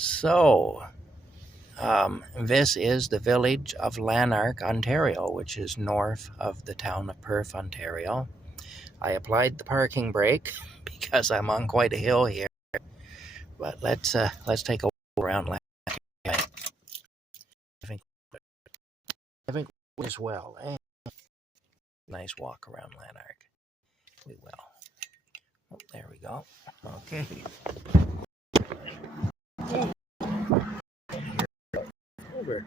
So, this is the village of Lanark, Ontario, which is north of the town of Perth, Ontario. I applied the parking brake because I'm on quite a hill here, but let's take a walk around Lanark. I think as well. Nice walk around Lanark. We will. Oh, there we go. Okay. Over.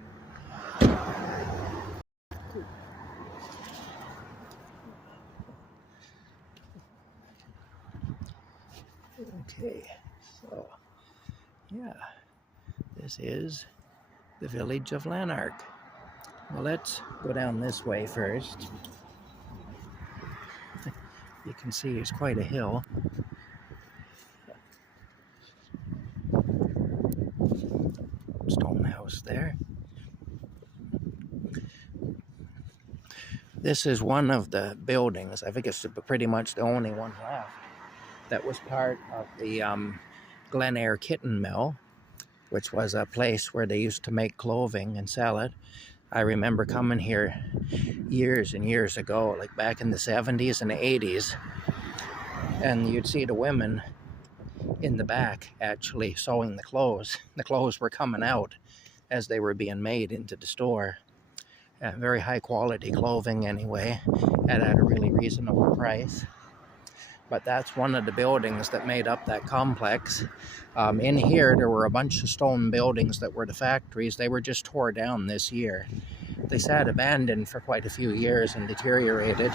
Okay, so yeah, this is the village of Lanark. Well, let's go down this way first. You can see it's quite a hill. Stone house there. This is one of the buildings, I think it's pretty much the only one left, that was part of the Lanark kitten mill, which was a place where they used to make clothing and sell it. I remember coming here years and years ago, like back in the 70s and the 80s, and you'd see the women in the back actually sewing the clothes. The clothes were coming out as they were being made into the store. Very high quality clothing anyway, and at a really reasonable price. But that's one of the buildings that made up that complex. In here there were a bunch of stone buildings that were the factories. They were just tore down this year. They sat abandoned for quite a few years and deteriorated,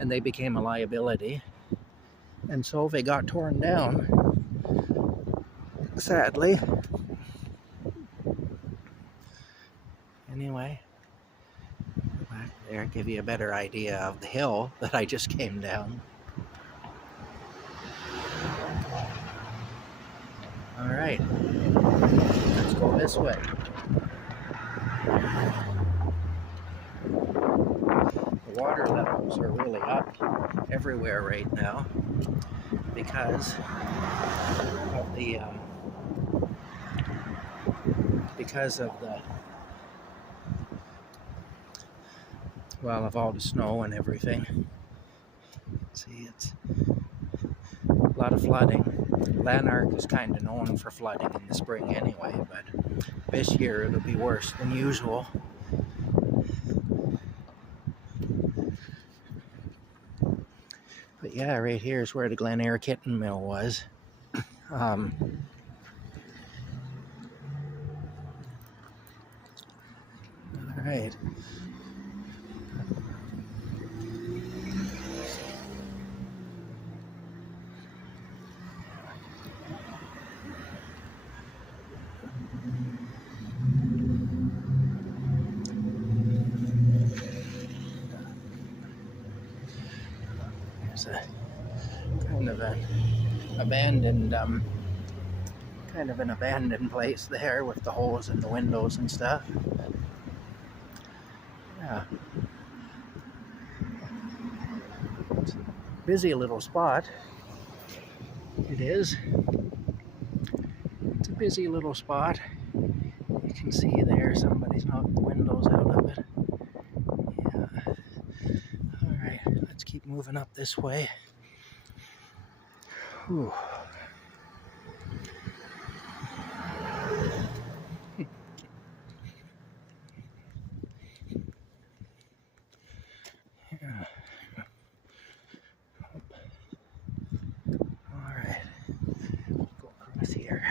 and they became a liability, and so they got torn down, sadly. Anyway, go back there, give you a better idea of the hill that I just came down. All right, let's go this way. The water levels are really up everywhere right now because of the of all the snow and everything. See, it's a lot of flooding. Lanark is kind of known for flooding in the spring anyway, but this year it'll be worse than usual. But yeah, right here is where the Lanark kitten mill was. All right. There's a kind of an abandoned place there with the holes in the windows and stuff. Yeah. It's a busy little spot. It is. It's a busy little spot. You can see there somebody's knocked the windows out of it. Yeah. Alright, let's keep moving up this way. Whew. Yeah. Alright, go across here.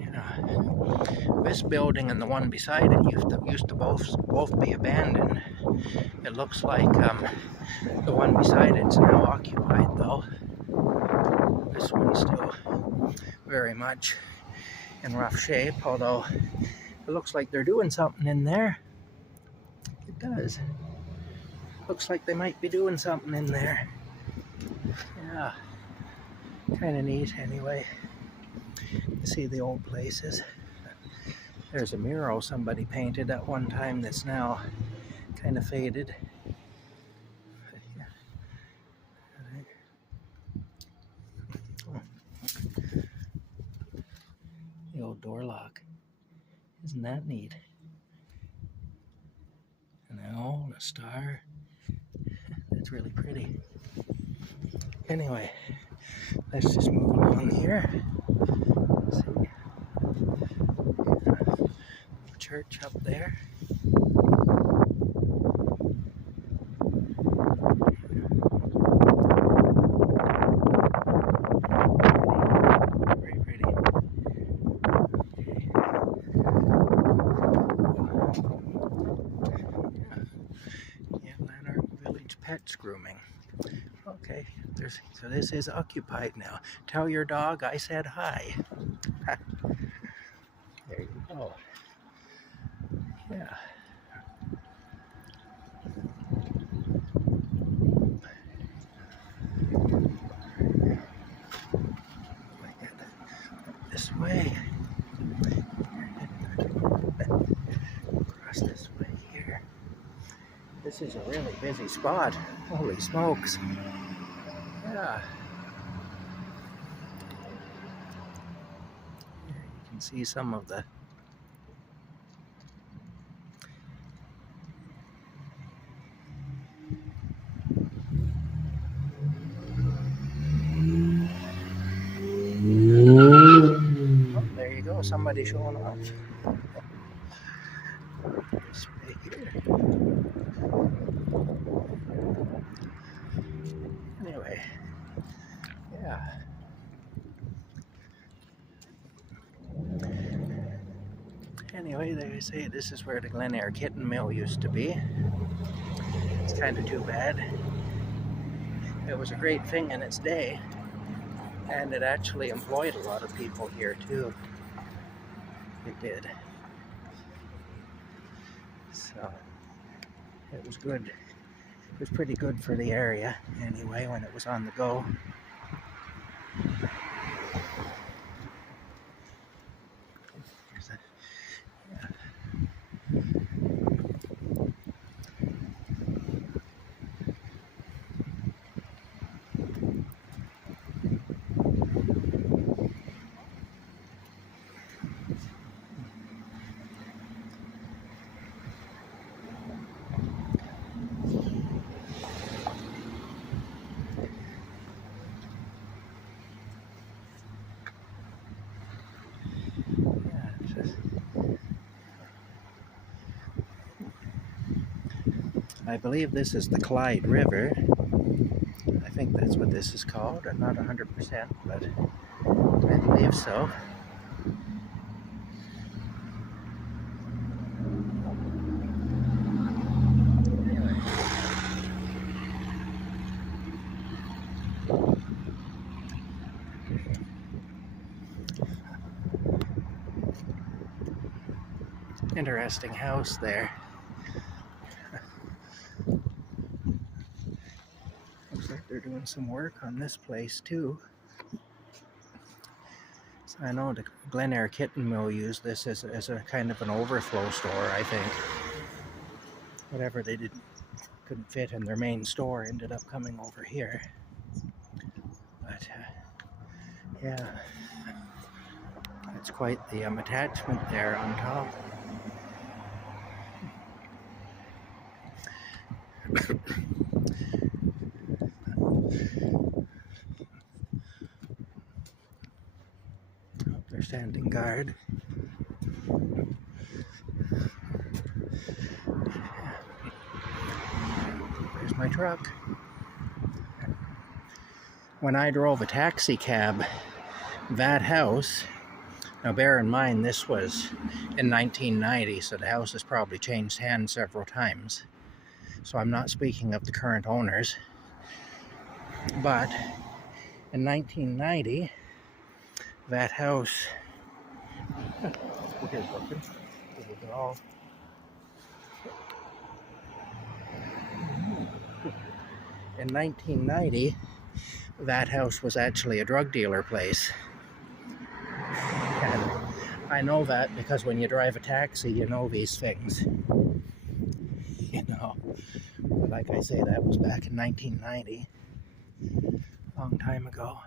Yeah. This building and the one beside it used to both be abandoned. It looks like the one beside it's now occupied though. This one's still very much in rough shape, although it looks like they're doing something in there. It does. Looks like they might be doing something in there. Yeah, kind of neat anyway. You see the old places. There's a mural somebody painted at one time that's now kind of faded. door lock. Isn't that neat? And an owl, a star. That's really pretty. Anyway, let's just move along here. Let's see. Church up there. Very pretty. Yeah, Lanark Village Pets Grooming. Okay, so this is occupied now. Tell your dog I said hi. There you go. Yeah. This way. Across this way here. This is a really busy spot. Holy smokes. Yeah. Here you can see some of the there you go, somebody showing off. This way here. Anyway, yeah. Anyway, they say this is where the Lanark Kitten Mill used to be. It's kind of too bad. It was a great thing in its day, and it actually employed a lot of people here too. It did. So it was good. It was pretty good for the area anyway when it was on the go. I believe this is the Clyde River. I think that's what this is called. I'm not 100%, but I believe so. Interesting house there. Looks like they're doing some work on this place too. So I know the Lanark Kitten Mill used this as a kind of an overflow store, I think. Whatever they couldn't fit in their main store ended up coming over here. But yeah, it's quite the attachment there on top. They're standing guard. There's my truck. When I drove a taxi cab, that house, now bear in mind this was in 1990, so the house has probably changed hands several times. So I'm not speaking of the current owners. But in 1990, that house, in 1990, that house was actually a drug dealer place. And I know that because when you drive a taxi, you know these things. You know, but like I say, that was back in 1990, a long time ago.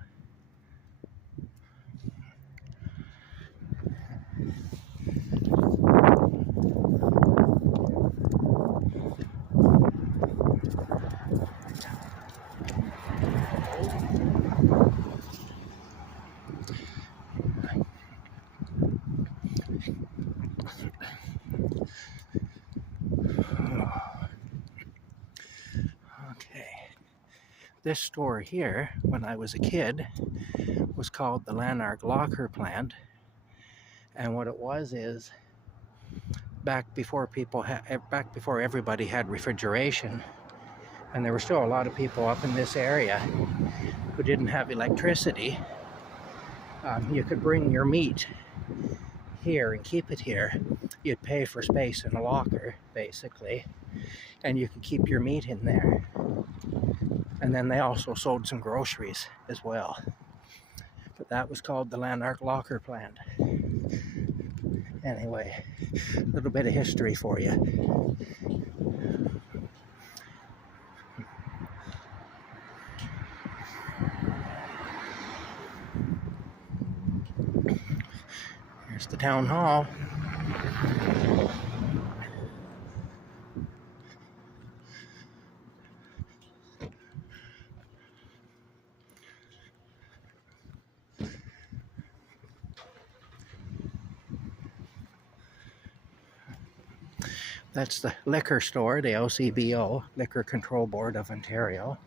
Okay. This store here, when I was a kid, was called the Lanark Locker Plant. And what it was is, back before everybody had refrigeration, and there were still a lot of people up in this area who didn't have electricity, you could bring your meat here and keep it here. You'd pay for space in a locker, basically, and you could keep your meat in there. And then they also sold some groceries as well. But that was called the Lanark Locker Plant. Anyway, a little bit of history for you. Here's the town hall. That's the liquor store, the LCBO, Liquor Control Board of Ontario.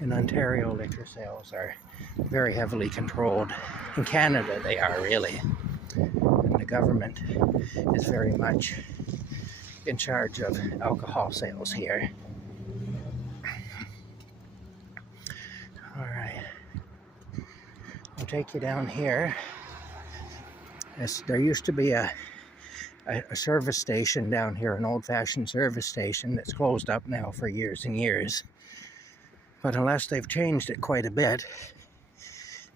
In Ontario, liquor sales are very heavily controlled. In Canada, they are really. And the government is very much in charge of alcohol sales here. All right. I'll take you down here. There used to be a service station down here, an old-fashioned service station that's closed up now for years and years. But unless they've changed it quite a bit,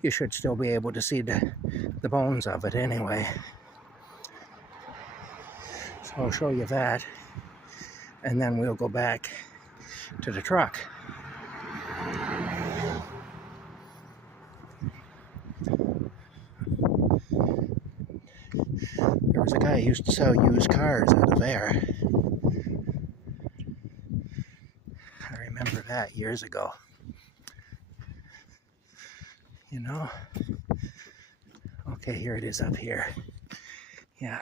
you should still be able to see the bones of it anyway. So I'll show you that, and then we'll go back to the truck. There was a guy who used to sell used cars out of there. I remember that years ago. You know? Okay, here it is up here. Yeah.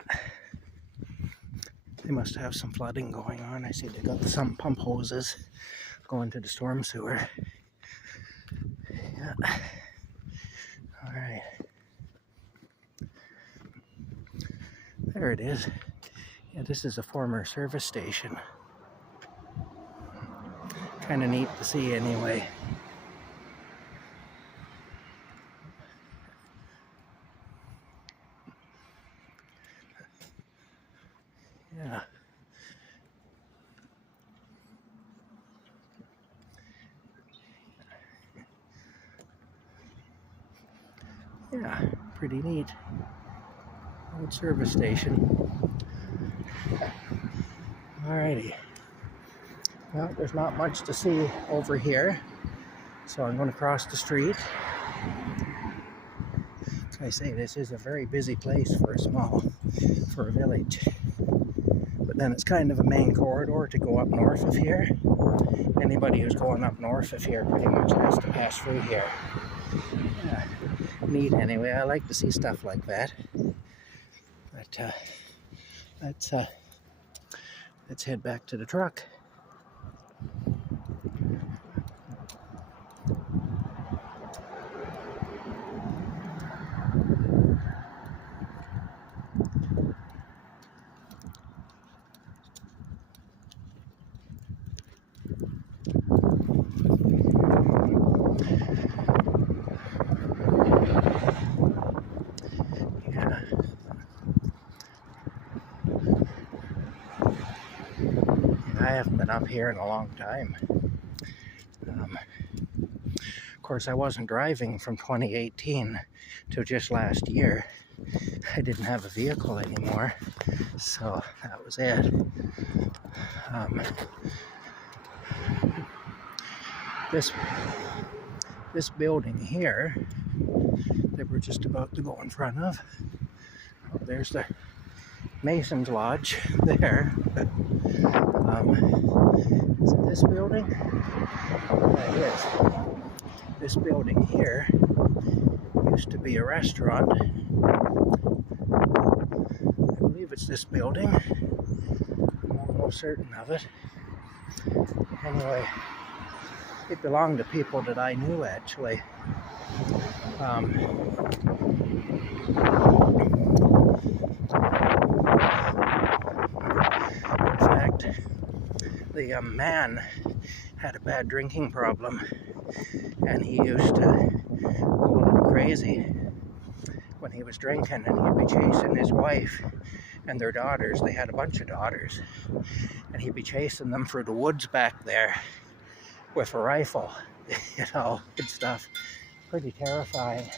They must have some flooding going on. I see they got some pump hoses going to the storm sewer. Yeah. All right. There it is. Yeah, this is a former service station. Kind of neat to see anyway. Yeah. Yeah, pretty neat. Old service station. Alrighty. Well, there's not much to see over here, so I'm going to cross the street. I say this is a very busy place for a village. But then it's kind of a main corridor to go up north of here. Anybody who's going up north of here pretty much has to pass through here. Yeah, neat anyway. I like to see stuff like that. But let's head back to the truck. I haven't been up here in a long time. Of course, I wasn't driving from 2018 to just last year. I didn't have a vehicle anymore, so that was it. This building here that we're just about to go in front of There's the Mason's Lodge there. Is it this building? Yeah, it is. This building here used to be a restaurant. I believe it's this building. I'm almost certain of it. Anyway, it belonged to people that I knew, actually. In fact, the man had a bad drinking problem, and he used to go a little crazy when he was drinking, and he'd be chasing his wife and their daughters. They had a bunch of daughters, and he'd be chasing them through the woods back there with a rifle, you know, and stuff. Pretty terrifying.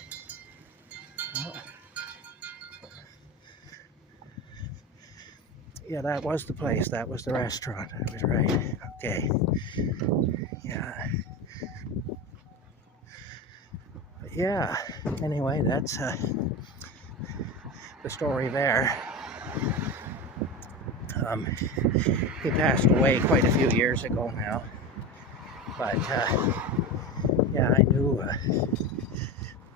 Yeah, that was the place. That was the restaurant. I was right. Okay. Yeah. But yeah. Anyway, that's the story there. He passed away quite a few years ago now. But yeah,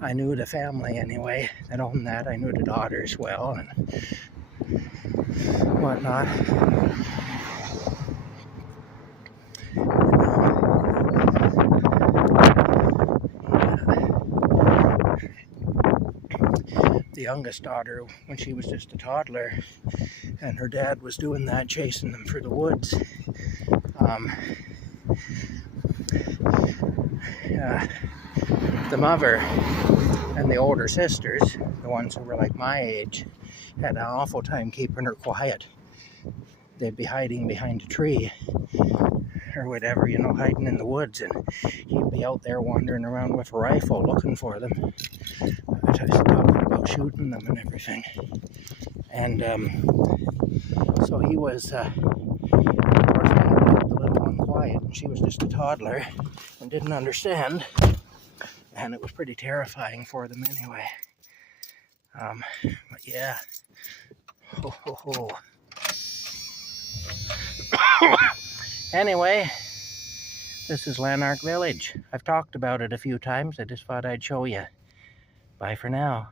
I knew the family anyway that owned that. I knew the daughters well and whatnot. The youngest daughter, when she was just a toddler, and her dad was doing that, chasing them through the woods. The mother and the older sisters, the ones who were like my age, had an awful time keeping her quiet. They'd be hiding behind a tree or whatever, you know, hiding in the woods, and he'd be out there wandering around with a rifle looking for them. I was talking about shooting them and everything. And so he was, of course, they had to keep the little one quiet, and she was just a toddler and didn't understand. And it was pretty terrifying for them anyway. But yeah. Ho, ho, ho. Anyway, this is Lanark Village. I've talked about it a few times. I just thought I'd show you. Bye for now.